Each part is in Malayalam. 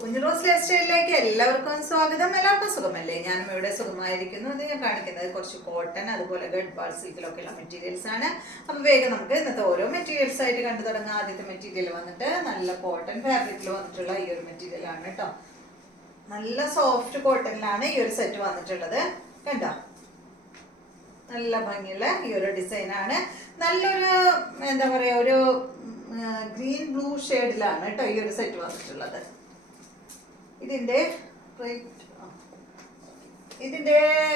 കുഞ്ഞുറോസ് ലൈഫ് സ്റ്റൈലിലേക്ക് എല്ലാവർക്കും സ്വാഗതം. എല്ലാവർക്കും സുഖമല്ലേ? ഞാനും ഇവിടെ സുഖമായിരിക്കുന്നു. ഇത് ഞാൻ കാണിക്കുന്നത് കുറച്ച് കോട്ടൺ, അതുപോലെ ഗഡ്വാൾ സിൽക്കിലൊക്കെയുള്ള മെറ്റീരിയൽസ് ആണ്. അപ്പോൾ വേഗം നമുക്ക് ഇന്നത്തെ ഓരോ മെറ്റീരിയൽസ് ആയിട്ട് കണ്ടു തുടങ്ങാം. ആദ്യത്തെ മെറ്റീരിയൽ വന്നിട്ട് നല്ല കോട്ടൺ ഫാബ്രിക്കിൽ വന്നിട്ടുള്ള ഈ ഒരു മെറ്റീരിയൽ ആണ് കേട്ടോ. നല്ല സോഫ്റ്റ് കോട്ടണിലാണ് ഈ ഒരു സെറ്റ് വന്നിട്ടുള്ളത്. കണ്ടോ, നല്ല ഭംഗിയുള്ള ഈ ഒരു ഡിസൈൻ ആണ്. നല്ലൊരു എന്താ പറയാ, ഒരു ഗ്രീൻ ബ്ലൂ ഷെയ്ഡിലാണ് കേട്ടോ ഈ ഒരു സെറ്റ് വന്നിട്ടുള്ളത്. ഇതിന്റെ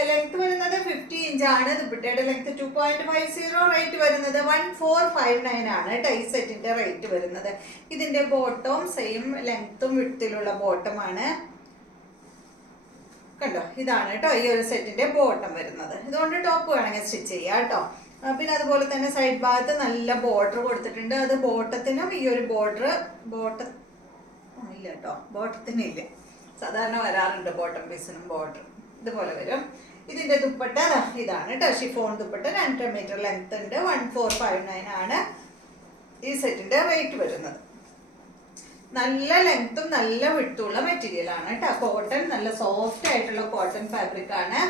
ലെങ്ത് വരുന്നത് 50 ഇഞ്ചാണ്. ദുപ്പട്ടയുടെ ലെങ്ത് 2.50. റേറ്റ് വരുന്നത് 1459 ആണ് കേട്ടോ ഈ സെറ്റിന്റെ റേറ്റ് വരുന്നത്. ഇതിന്റെ ബോട്ടം സെയിം ലെങ്ത്തും വിഡ്ത്തിലുള്ള ബോട്ടം ആണ്. കണ്ടോ, ഇതാണ് കേട്ടോ ഈ ഒരു സെറ്റിന്റെ ബോട്ടം വരുന്നത്. ഇതുകൊണ്ട് ടോപ്പ് വേണമെങ്കിൽ സ്റ്റിച്ച് ചെയ്യാം കേട്ടോ. പിന്നെ അതുപോലെ തന്നെ സൈഡ് ഭാഗത്ത് നല്ല ബോർഡർ കൊടുത്തിട്ടുണ്ട്. അത് ബോട്ടത്തിനും ഈ ഒരു ബോർഡർ ഇല്ല കേട്ടോ, ബോട്ടത്തിനില്ല. സാധാരണ വരാറുണ്ട് ബോട്ടം പീസിനും ബോർഡർ. ഇതുപോലെ വരും. ഇതിന്റെ ദുപ്പട്ട ഇതാണ് കേട്ടോ, ഷിഫോൺ ദുപ്പട്ട 2.5 മീറ്റർ ലെങ്ത് ഉണ്ട്. 1459 ആണ് ഈ സെറ്റിന്റെ റേറ്റ് വരുന്നത്. നല്ല ലെങ്ത്തും നല്ല വിട്ടുള്ള മെറ്റീരിയൽ ആണ് കേട്ടോ. കോട്ടൺ, നല്ല സോഫ്റ്റ് ആയിട്ടുള്ള കോട്ടൺ ഫാബ്രിക് ആണ്.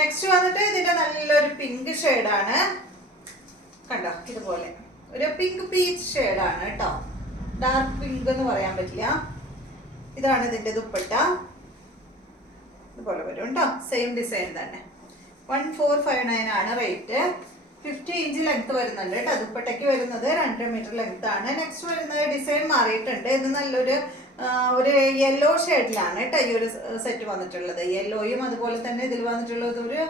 നെക്സ്റ്റ് വന്നിട്ട് ഇതിന്റെ നല്ലൊരു പിങ്ക് ഷെയ്ഡാണ്. കണ്ടോ, ഇതുപോലെ ഒരു പിങ്ക് പീച്ച് ഷെയ്ഡാണ് കേട്ടോ. ഡാർക്ക് പിങ്ക് എന്ന് പറയാൻ പറ്റില്ല. ഇതാണ് ഇതിന്റെ ദുപ്പട്ട. ഇതുപോലെ വരും കേട്ടോ, സെയിം ഡിസൈൻ തന്നെ. 1459 ആണ് റേറ്റ്. 50 ഇഞ്ച് ലെങ്ത് വരുന്നുണ്ട് കേട്ടോ. ദുപ്പട്ടയ്ക്ക് വരുന്നത് 2.5 മീറ്റർ ലെങ്ത് ആണ്. നെക്സ്റ്റ് വരുന്നത് ഡിസൈൻ മാറിയിട്ടുണ്ട്. ഇത് നല്ലൊരു ഒരു യെല്ലോ ഷെയ്ഡിലാണ് കേട്ടോ ഈ ഒരു സെറ്റ് വന്നിട്ടുള്ളത്. യെല്ലോയും അതുപോലെ തന്നെ ഇതിൽ വന്നിട്ടുള്ളത് ഒരു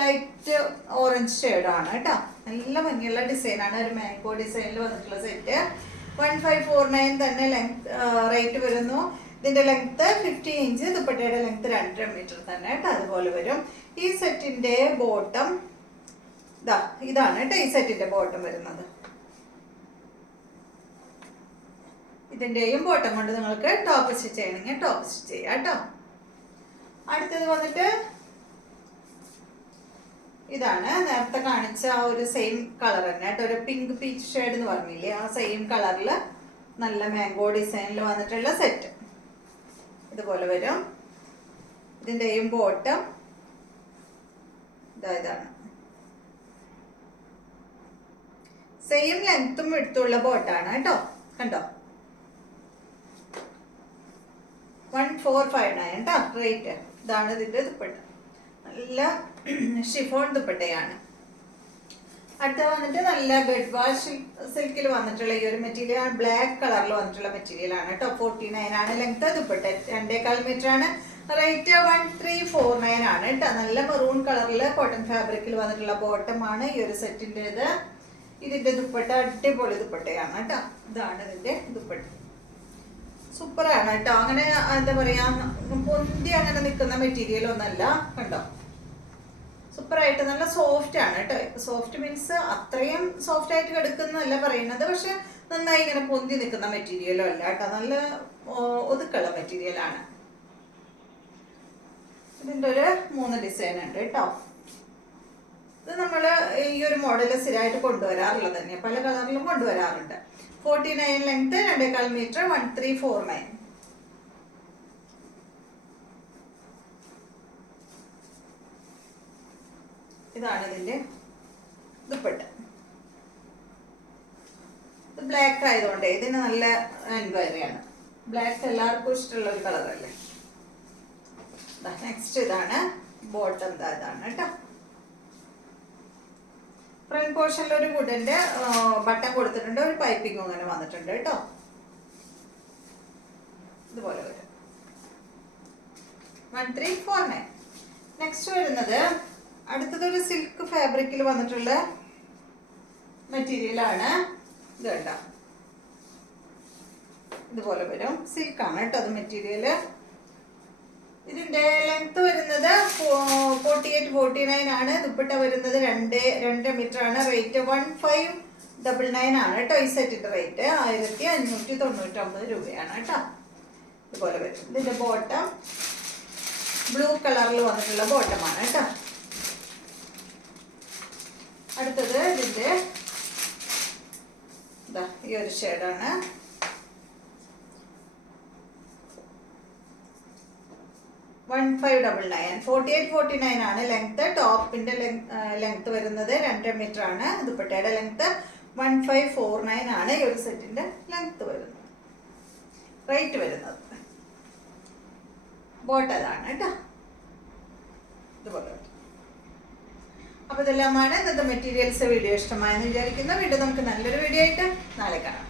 ലൈറ്റ് ഓറഞ്ച് ഷെയ്ഡാണ് കേട്ടോ. നല്ല ഭംഗിയുള്ള ഡിസൈനാണ്. ഒരു മാംഗോ ഡിസൈനിൽ വന്നിട്ടുള്ള സെറ്റ്. 1549 തന്നെ ലെങ്ത് റേറ്റ് വരുന്നു. ഇതിന്റെ ലെങ്ത് 50 ഇഞ്ച്, ദുപ്പട്ടയുടെ ലെങ്ത് 2.5 മീറ്റർ തന്നെ കേട്ടോ. അതുപോലെ വരും. ഈ സെറ്റിന്റെ ബോട്ടം ഇതാണ് കേട്ടോ ഈ സെറ്റിന്റെ ബോട്ടം വരുന്നത്. ഇതിന്റെയും ബോട്ടം കൊണ്ട് നിങ്ങൾക്ക് ടോപ്പ് സ്റ്റിച്ച് ചെയ്യണമെങ്കിൽ ടോപ്പ് സ്റ്റിച്ച് ചെയ്യാം കേട്ടോ. അടുത്തത് വന്നിട്ട് ഇതാണ് നേരത്തെ കാണിച്ച ആ ഒരു സെയിം കളർ തന്നെ കേട്ടോ. ഒരു പിങ്ക് പീച്ച് ഷെയ്ഡ് എന്ന് പറഞ്ഞില്ലേ, ആ സെയിം കളറിൽ നല്ല മാംഗോ ഡിസൈനിൽ വന്നിട്ടുള്ള സെറ്റ്. ഇതുപോലെ വരും. ഇതിന്റെയും ബോട്ടം ഇതാണ്. സെയിം ലെങ്ത്തും വിഡ്ത്തുള്ള ബോട്ടാണ് കേട്ടോ. കണ്ടോ, 1459 കേട്ടോ റേറ്റ്. ഇതാണ് ഇതിന്റെ ദുപ്പട്ട. നല്ല ഷിഫോൺ ദുപ്പട്ടയാണ്. അടുത്ത വന്നിട്ട് നല്ല ഗഡ്വാൾ സിൽക്കിൽ വന്നിട്ടുള്ള ഈ ഒരു മെറ്റീരിയൽ ആണ്. ബ്ലാക്ക് കളറിൽ വന്നിട്ടുള്ള മെറ്റീരിയൽ ആണ് കേട്ടോ. 49 ആണ് ലെങ്ത്. ദുപ്പട്ട 2.25 മീറ്റർ ആണ്. റേറ്റ് 1349 ആണ് കേട്ടോ. നല്ല മെറൂൺ കളറിൽ കോട്ടൺ ഫാബ്രിക്കിൽ വന്നിട്ടുള്ള ബോട്ടം ആണ് ഈ ഒരു സെറ്റിൻ്റെത്. ഇതിന്റെ ദുപ്പട്ട അടിപൊളി ദുപ്പട്ടയാണ് കേട്ടോ. ഇതാണ് ഇതിന്റെ ദുപ്പട്ട. സൂപ്പറാണ് കേട്ടോ. അങ്ങനെ എന്താ പറയാ, പൊന്തി അങ്ങനെ നിൽക്കുന്ന മെറ്റീരിയൽ ഒന്നല്ല. കണ്ടോ, സൂപ്പറായിട്ട് നല്ല സോഫ്റ്റ് ആണ് കേട്ടോ. സോഫ്റ്റ് മീൻസ് അത്രയും സോഫ്റ്റ് ആയിട്ട് കിടക്കുന്നല്ല പറയുന്നത്, പക്ഷെ നന്നായി ഇങ്ങനെ പൊന്തി നിൽക്കുന്ന മെറ്റീരിയലും അല്ല കേട്ടോ. നല്ല ഒതുക്കുള്ള മെറ്റീരിയലാണ്. ഇതിന്റെ ഒരു 3 ഡിസൈൻ ഉണ്ട് കേട്ടോ. ഇത് നമ്മൾ ഈ ഒരു മോഡൽ സ്ഥിരമായിട്ട് കൊണ്ടുവരാറുള്ളത് തന്നെ, പല കളറിലും കൊണ്ടുവരാറുണ്ട്. 49 ലെങ്ത്, 2.25 മീറ്റർ, 1349. ഇതാണ് ഇതിന്റെ ദുപ്പട്ട. ഇത് ബ്ലാക്ക് ആയതുകൊണ്ട് ഇതിന് നല്ല എൻക്വയറിയാണ്. ബ്ലാക്ക് എല്ലാവർക്കും ഇഷ്ടമുള്ള ഒരു കളറല്ലേ. നെക്സ്റ്റ് ഇതാണ് ബോട്ടം. ഇതാണ് കേട്ടോ. ഫ്രണ്ട് പോർഷനിൽ ഒരു വുഡന്റെ ബട്ടൺ കൊടുത്തിട്ടുണ്ട്. ഒരു പൈപ്പിംഗ് അങ്ങനെ വന്നിട്ടുണ്ട് കേട്ടോ. ഇതുപോലെ വരും. 1349. നെക്സ്റ്റ് വരുന്നത് അടുത്തതൊരു സിൽക്ക് ഫാബ്രിക്കിൽ വന്നിട്ടുള്ള മെറ്റീരിയൽ ആണ്. ഇത് കണ്ടോ, ഇതുപോലെ വരും. സിൽക്കാണ് കേട്ടോ അത് മെറ്റീരിയൽ. ഇതിന്റെ ലെങ്ത് വരുന്നത് 48-49 ആണ്. ദുപ്പട്ട വരുന്നത് 2.5 മീറ്റർ ആണ്. റേറ്റ് 1599 ആണ് കേട്ടോ ഈ സെറ്റിന്റെ റേറ്റ്. 1599 രൂപയാണ് കേട്ടോ. ഇതുപോലെ വരും. ഇതിന്റെ ബോട്ടം ബ്ലൂ കളറിൽ വന്നിട്ടുള്ള ബോട്ടമാണ് കേട്ടോ. അടുത്തത് ഇതിന്റെ ഈ ഒരു ഷെയ്ഡാണ്. 1599. 4849 ആണ് ലെങ്ത്. ടോപ്പിന്റെ ലെങ്ത് വരുന്നത് 2.5 മീറ്റർ ആണ്. ദുപ്പട്ടയുടെ ലെങ്ത് 1549 ആണ് ഈ ഒരു സെറ്റിന്റെ ലെങ്ത് വരുന്നത്. റേറ്റ് വരുന്നത് ബോട്ടതാണ് കേട്ടോ. ഇതുപോലെ. അപ്പോൾ ഇതെല്ലാമാണ് ഇന്നത്തെ മെറ്റീരിയൽസ്. വീഡിയോ ഇഷ്ടമായെന്ന് വിചാരിക്കുന്നു. വീണ്ടും നമുക്ക് നല്ലൊരു വീഡിയോ ആയിട്ട് നാളെ കാണാം.